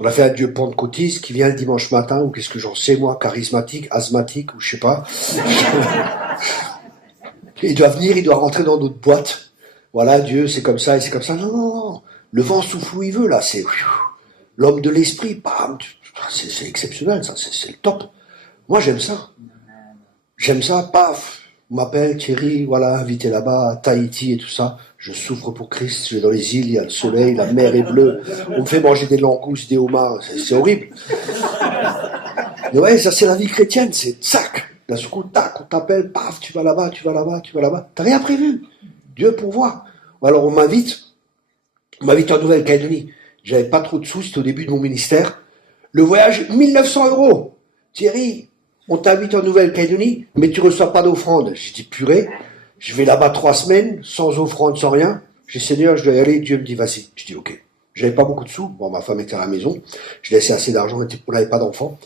On a fait un Dieu pentecôtiste qui vient le dimanche matin, ou qu'est-ce que j'en sais, moi, charismatique, asthmatique, ou je sais pas. Il doit venir, il doit rentrer dans notre boîte. Voilà, Dieu, c'est comme ça et c'est comme ça. Non, non, non. Le vent souffle où il veut, là. C'est l'homme de l'esprit. Bam. C'est exceptionnel, ça. C'est le top. Moi, j'aime ça. J'aime ça. Paf. On m'appelle Thierry, voilà, invité là-bas, à Tahiti et tout ça. Je souffre pour Christ. Je vais dans les îles, il y a le soleil, la mer est bleue. On me fait manger des langoustes, des homards. C'est horrible. Mais ouais, ça, c'est la vie chrétienne. C'est sac. D'un coup, tac, on t'appelle, paf, tu vas là-bas, tu vas là-bas, tu vas là-bas. T'as rien prévu. Dieu pourvoit. Alors, on m'invite en Nouvelle-Calédonie. J'avais pas trop de sous, c'était au début de mon ministère. Le voyage, 1900 €. Thierry, on t'invite en Nouvelle-Calédonie, mais tu reçois pas d'offrande. J'ai dit, purée, je vais là-bas 3 semaines, sans offrande, sans rien. J'ai dit, Seigneur, je dois y aller. Dieu me dit, vas-y. Je dis, ok. J'avais pas beaucoup de sous. Bon, ma femme était à la maison. Je laissais assez d'argent, on n'avait pas d'enfants.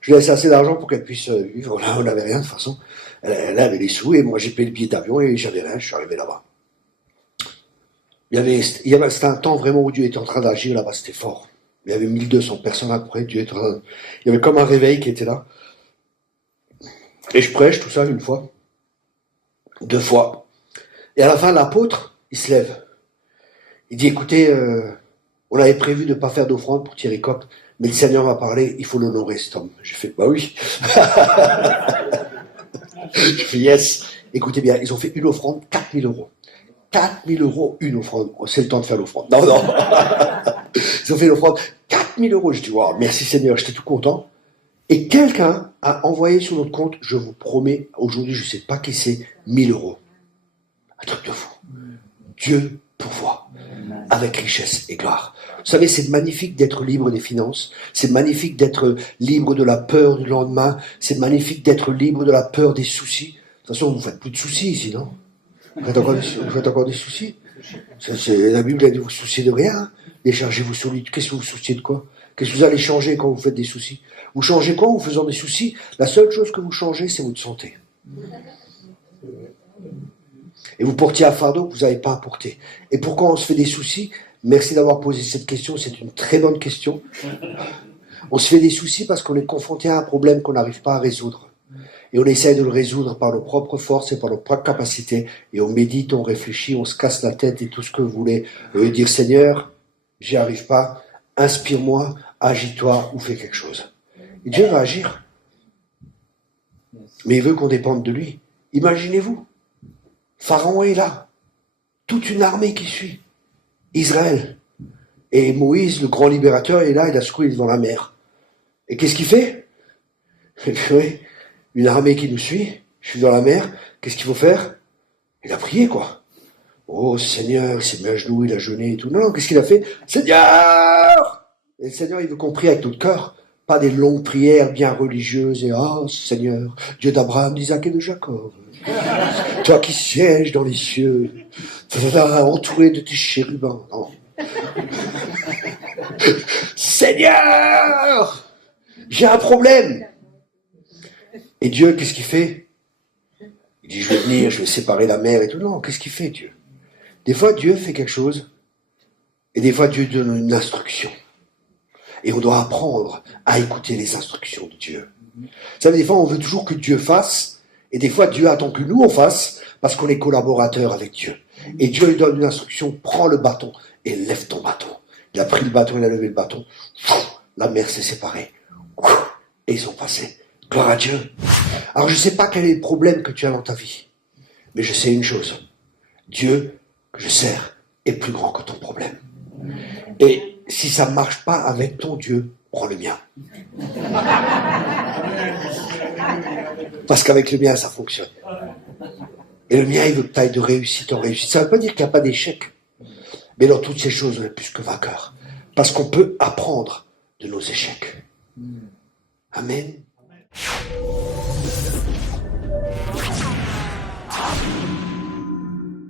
Je laissais assez d'argent pour qu'elle puisse vivre. Là, on n'avait rien, de toute façon. Elle avait les sous, et moi, j'ai payé le billet d'avion, et j'avais rien. Je suis arrivé là-bas. C'était un temps vraiment où Dieu était en train d'agir là-bas, c'était fort. Il y avait 1200 personnes après, Dieu était en train. Il y avait comme un réveil qui était là. Et je prêche tout ça 1 fois, 2 fois. Et à la fin, l'apôtre, il se lève. Il dit, écoutez, on avait prévu de ne pas faire d'offrande pour Thierry Coq, mais le Seigneur m'a parlé, il faut l'honorer cet homme. J'ai fait, bah oui. J'ai fait, yes. Écoutez bien, ils ont fait une offrande, 4000 €. 4000 € une offrande. Oh, c'est le temps de faire l'offrande. Non, non. Ils ont fait l'offrande. 4000 €. Je dis, wow, merci Seigneur, j'étais tout content. Et quelqu'un a envoyé sur notre compte, je vous promets, aujourd'hui, je ne sais pas qui c'est, 1000 €. Un truc de fou. Dieu pourvoit. Avec richesse et gloire. Vous savez, c'est magnifique d'être libre des finances. C'est magnifique d'être libre de la peur du lendemain. C'est magnifique d'être libre de la peur des soucis. De toute façon, vous ne faites plus de soucis ici, non? Vous faites encore des soucis? La Bible a dit, vous souciez de rien. Hein. Déchargez-vous sur lui. Qu'est-ce que vous souciez de quoi? Qu'est-ce que vous allez changer quand vous faites des soucis? Vous changez quoi en faisant des soucis? La seule chose que vous changez, c'est votre santé. Et vous portiez un fardeau que vous n'avez pas à porter. Et pourquoi on se fait des soucis? Merci d'avoir posé cette question, c'est une très bonne question. On se fait des soucis parce qu'on est confronté à un problème qu'on n'arrive pas à résoudre. Et on essaie de le résoudre par nos propres forces et par nos propres capacités. Et on médite, on réfléchit, on se casse la tête et tout ce que vous voulez. Et dire, Seigneur, j'y arrive pas, inspire-moi, agis-toi ou fais quelque chose. Et Dieu va agir. Mais il veut qu'on dépende de lui. Imaginez-vous, Pharaon est là, toute une armée qui suit Israël. Et Moïse, le grand libérateur, est là, il a secoué devant la mer. Et qu'est-ce qu'il fait? Une armée qui nous suit, je suis dans la mer, qu'est-ce qu'il faut faire? Il a prié, quoi. Oh Seigneur, il s'est mis à genoux, il a jeûné et tout. Non, qu'est-ce qu'il a fait? Seigneur! Et le Seigneur, il veut qu'on prie avec notre cœur. Pas des longues prières bien religieuses et oh Seigneur, Dieu d'Abraham, d'Isaac et de Jacob. Toi qui sièges dans les cieux, entouré de tes chérubins. Non. Seigneur, j'ai un problème. Et Dieu, qu'est-ce qu'il fait? Il dit, je vais venir, je vais séparer la mer et tout. Non, qu'est-ce qu'il fait, Dieu? Des fois, Dieu fait quelque chose Et des fois, Dieu donne une instruction. Et on doit apprendre à écouter les instructions de Dieu. Vous savez, des fois, on veut toujours que Dieu fasse, et des fois, Dieu attend que nous, on fasse, parce qu'on est collaborateurs avec Dieu. Et Dieu lui donne une instruction, prends le bâton et lève ton bâton. Il a pris le bâton, il a levé le bâton. La mer s'est séparée. Et ils ont passé. Gloire à Dieu. Alors, je ne sais pas quel est le problème que tu as dans ta vie, mais je sais une chose. Dieu, que je sers, est plus grand que ton problème. Et si ça ne marche pas avec ton Dieu, prends le mien. Parce qu'avec le mien, ça fonctionne. Et le mien, il veut que tu ailles de réussite en réussite. Ça ne veut pas dire qu'il n'y a pas d'échec. Mais dans toutes ces choses, on est plus que vainqueur. Parce qu'on peut apprendre de nos échecs. Amen.